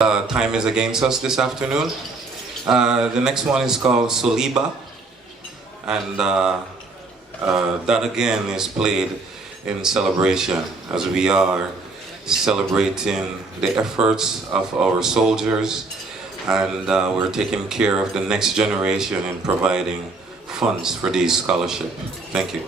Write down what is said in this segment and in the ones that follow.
Time is against us this afternoon. The next one is called Soliba, and that again is played in celebration as we are celebrating the efforts of our soldiers, and we're taking care of the next generation in providing funds for these scholarships. Thank you.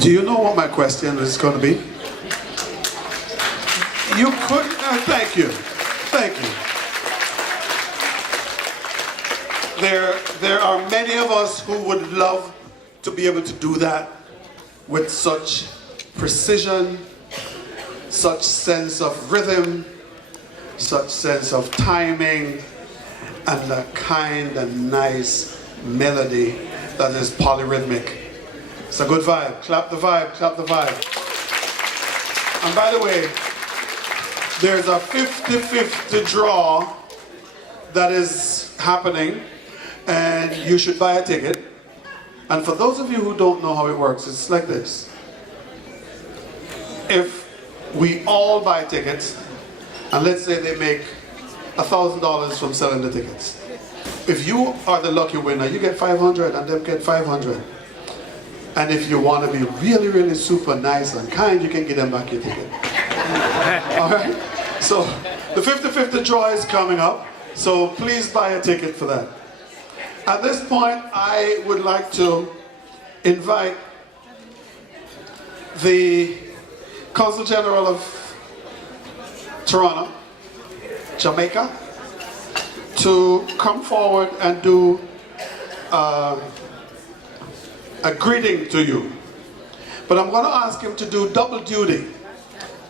Do you know what my question is going to be? You could, thank you. Thank you. There are many of us who would love to be able to do that with such precision, such sense of rhythm, such sense of timing, and a kind and nice melody that is polyrhythmic. It's a good vibe. Clap the vibe, clap the vibe. And by the way, there's a 50-50 draw that is happening, and you should buy a ticket. And for those of you who don't know how it works, it's like this. If we all buy tickets, and let's say they make $1,000 from selling the tickets. If you are the lucky winner, you get 500 and them get 500. And if you want to be really, really super nice and kind, you can give them back your ticket. All right? So the 50-50 draw is coming up, so please buy a ticket for that. At this point, I would like to invite the Consul General of Toronto, Jamaica, to come forward and do a greeting to you. But I'm going to ask him to do double duty.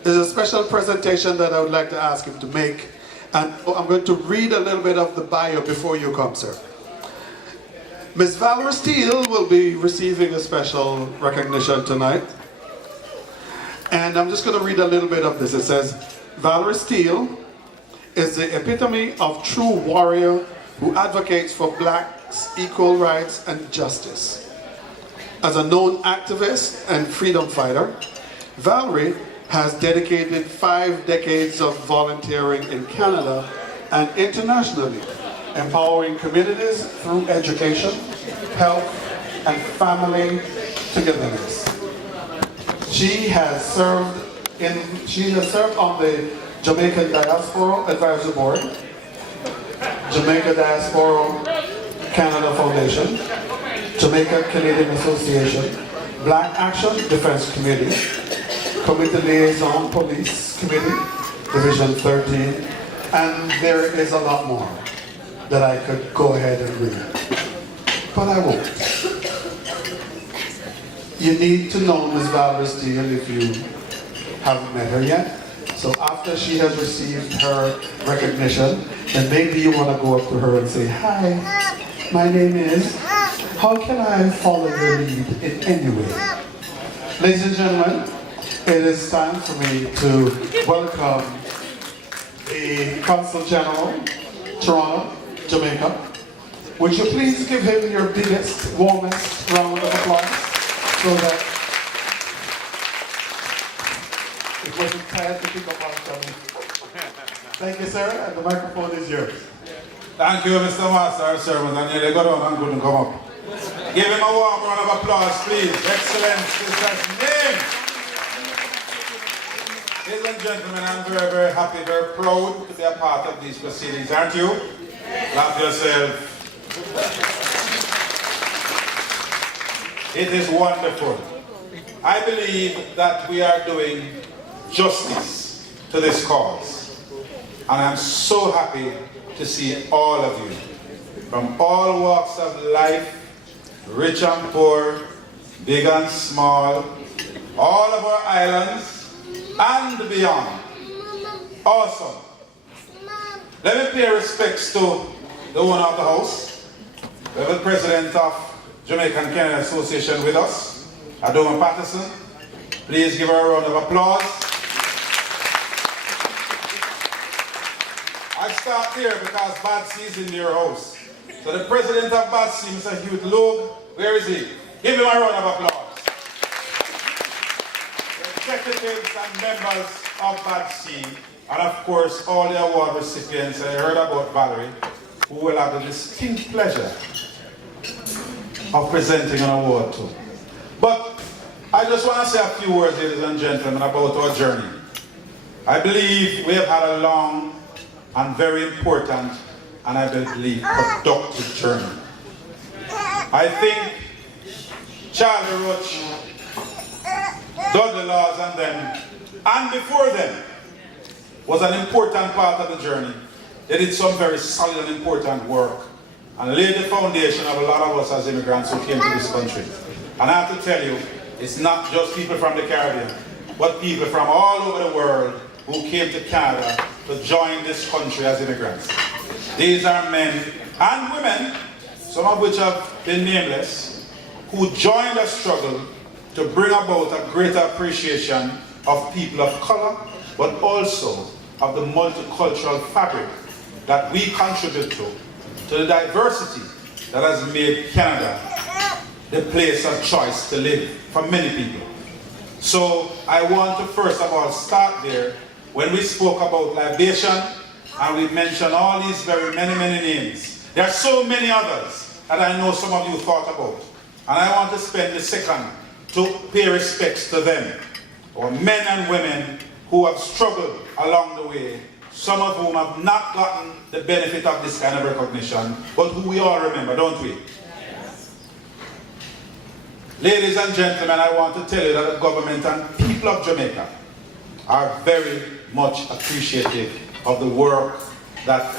There's a special presentation that I would like to ask him to make, and I'm going to read a little bit of the bio before you come, sir. Ms. Valerie Steele will be receiving a special recognition tonight. And I'm just going to read a little bit of this. It says, Valerie Steele is the epitome of true warrior who advocates for blacks' equal rights and justice. As a known activist and freedom fighter, Valerie has dedicated 5 decades of volunteering in Canada and internationally, empowering communities through education, health, and family togetherness. She has served on the Jamaica Diaspora Advisory Board, Jamaica Diaspora Canada Foundation, Jamaica Canadian Association, Black Action Defense Committee, Committee Liaison Police Committee, Division 13, and there is a lot more that I could go ahead and read, but I won't. You need to know Ms. Valerie Steele if you haven't met her yet. So after she has received her recognition, then maybe you want to go up to her and say, hi, my name is, how can I follow your lead in any way? Ladies and gentlemen, it is time for me to welcome the Consul General, Toronto, Jamaica. Would you please give him your biggest, warmest round of applause so that it wasn't tired to pick up on something. Thank you, sir, and the microphone is yours. Thank you, Mr. Master. Servant, I nearly got on and couldn't come up. Give him a warm round of applause, please. Excellence is his name. Ladies and gentlemen, I'm very, very happy, very proud to be a part of these proceedings, aren't you? Clap yourself. It is wonderful. I believe that we are doing justice to this cause. And I'm so happy to see all of you, from all walks of life, rich and poor, big and small, all of our islands and beyond. Awesome. Let me pay respects to the owner of the house. We have the president of Jamaican Canadian Association with us, Adoma Patterson. Please give her a round of applause. I start there because BADC is in your house. So the president of BADC, Mr. Hugh Logue, where is he? Give him a round of applause. The executives and members of BADC, and of course all the award recipients, I heard about Valerie, who will have the distinct pleasure of presenting an award to. But I just want to say a few words, ladies and gentlemen, about our journey. I believe we have had a long and very important, and I believe productive journey. I think Charlie Roach Dudley laws and them, and before them, was an important part of the journey. They did some very solid and important work and laid the foundation of a lot of us as immigrants who came to this country. And I have to tell you, it's not just people from the Caribbean, but people from all over the world who came to Canada to join this country as immigrants. These are men and women, some of which have been nameless, who joined the struggle to bring about a greater appreciation of people of color, but also of the multicultural fabric that we contribute to the diversity that has made Canada the place of choice to live for many people. So I want to first of all start there. When we spoke about libation and we mentioned all these very many names, there are so many others that I know some of you thought about. And I want to spend a second to pay respects to them, or men and women who have struggled along the way, some of whom have not gotten the benefit of this kind of recognition, but who we all remember, don't we? Yes. Ladies and gentlemen, I want to tell you that the government and people of Jamaica are very much appreciative of the work that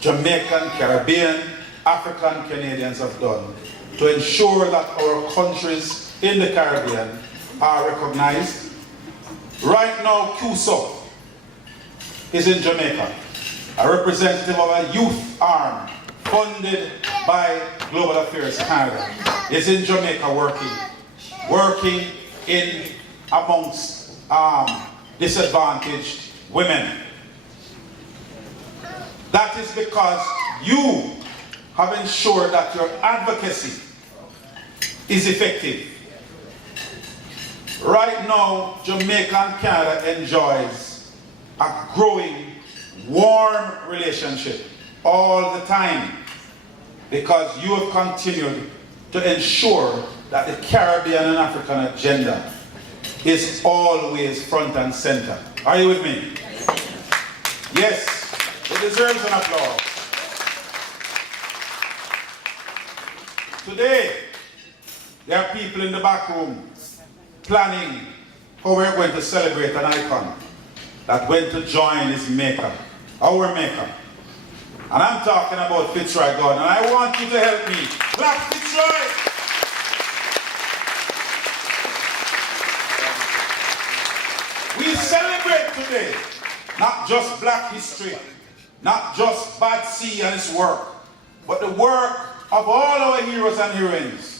Jamaican, Caribbean, African Canadians have done to ensure that our countries in the Caribbean are recognized. Right now, CUSO is in Jamaica, a representative of a youth arm funded by Global Affairs Canada, is in Jamaica working in amongst disadvantaged women. That is because you have ensured that your advocacy is effective. Right now, Jamaica and Canada enjoys a growing, warm relationship all the time because you have continued to ensure that the Caribbean and African agenda is always front and center. Are you with me? Yes, it deserves an applause. Today, there are people in the back room planning how we're going to celebrate an icon that went to join his maker, our maker. And I'm talking about Fitzroy Gordon, and I want you to help me. Black Fitzroy! We celebrate today not just black history, not just BADC and his work, but the work of all our heroes and heroines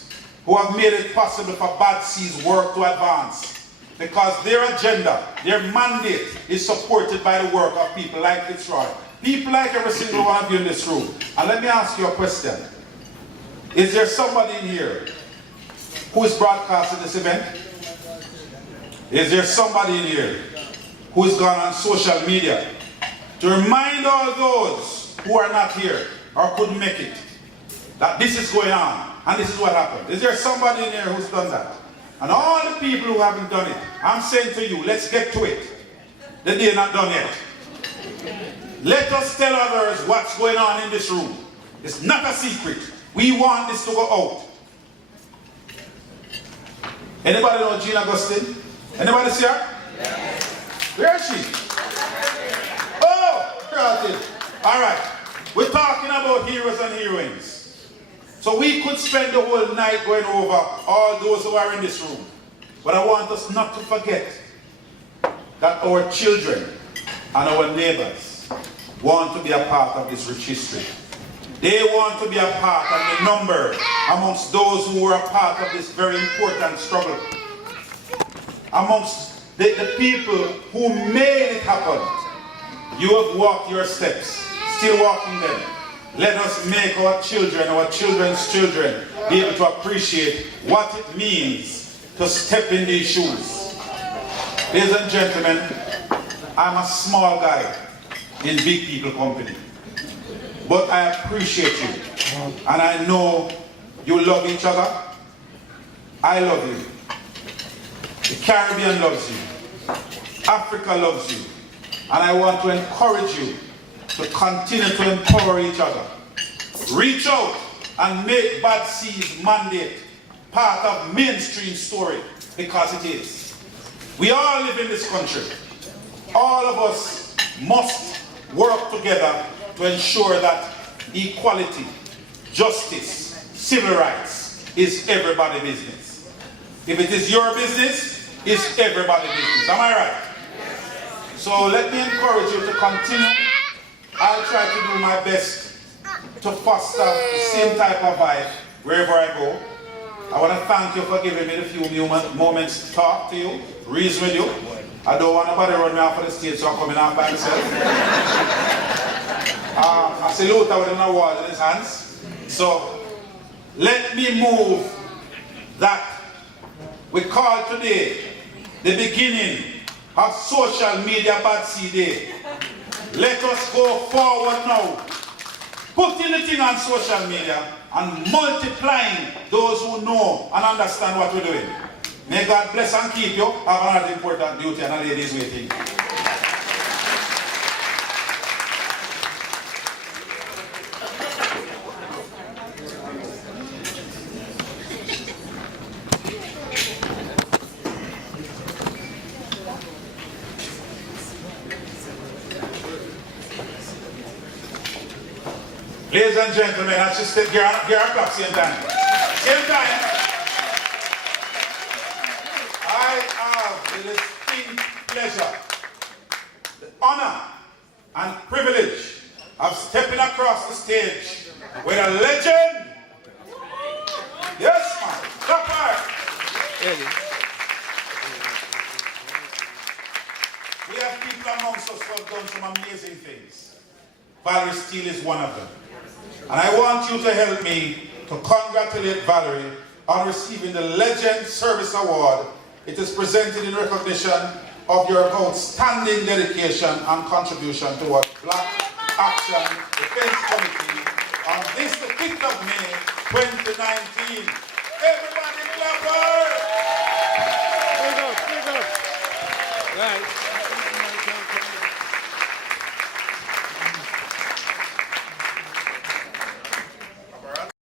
who have made it possible for BADC's work to advance. Because their agenda, their mandate is supported by the work of people like Fitzroy. People like every single one of you in this room. And let me ask you a question. Is there somebody in here who is broadcasting this event? Is there somebody in here who has gone on social media to remind all those who are not here or couldn't make it that this is going on and this is what happened? Is there somebody in here who's done that? And all the people who haven't done it, I'm saying to you, let's get to it. The day not done yet. Let us tell others what's going on in this room. It's not a secret. We want this to go out. Anybody know Jean Augustine? Anybody see her? Yes. Where is she? Oh, all right. We're talking about heroes and heroines. So we could spend the whole night going over all those who are in this room. But I want us not to forget that our children and our neighbors want to be a part of this rich history. They want to be a part of the number amongst those who were a part of this very important struggle. Amongst the people who made it happen. You have walked your steps, still walking them. Let us make our children, our children's children, be able to appreciate what it means to step in these shoes. Ladies and gentlemen, I'm a small guy in big people company. But I appreciate you. And I know you love each other. I love you. The Caribbean loves you. Africa loves you. And I want to encourage you to continue to empower each other. Reach out and make BADC's mandate part of mainstream story, because it is. We all live in this country. All of us must work together to ensure that equality, justice, civil rights is everybody's business. If it is your business, it's everybody's business. Am I right? So let me encourage you to continue. I'll try to do my best to foster the same type of vibe wherever I go. I want to thank you for giving me the few moments to talk to you, reason with you. I don't want nobody run me off of the stage, so I'm coming out by myself. I salute her with an award in his hands. So let me move that we call today the beginning of Social Media BADC Day. Let us go forward now, putting the thing on social media and multiplying those who know and understand what we're doing. May God bless and keep you. I have another important duty and a lady is waiting. Ladies and gentlemen, let's just give her a clap same time. Same time. I have the distinct pleasure, the honor and privilege of stepping across the stage with a legend. Yes, man. Clap her. We have people amongst us who have done some amazing things. Valerie Steele is one of them. And I want you to help me to congratulate Valerie on receiving the Legend Service Award. It is presented in recognition of your outstanding dedication and contribution towards Black Action Defense Committee on this, the 5th of May, 2019. Everybody clap her! Right.